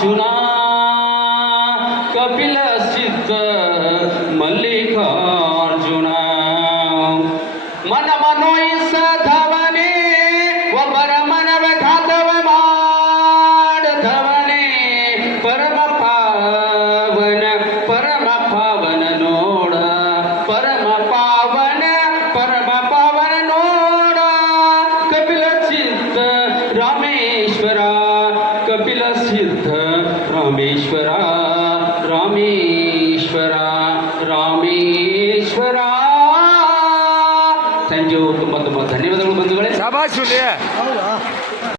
अर्जुना मल्लिक अर्जुना मन मनोय सधवने व मन घातव माडधवने परम पावन परम पावन नोड। परम पावन परम पावन नोड कपिलचित रामेश्वरा, कपिल सिद्ध ಸಿದ್ಧ ರಾಮೇಶ್ವರ ರಾಮೇಶ್ವರ ರಾಮೇಶ್ವರ ಥ್ಯಾಂಕ್ ಯು ತುಂಬ ತುಂಬ ಧನ್ಯವಾದಗಳು ಬಂಧುಗಳೇ ಶಾಬಾಷ್ ಹುಲಿ ಹೌದಾ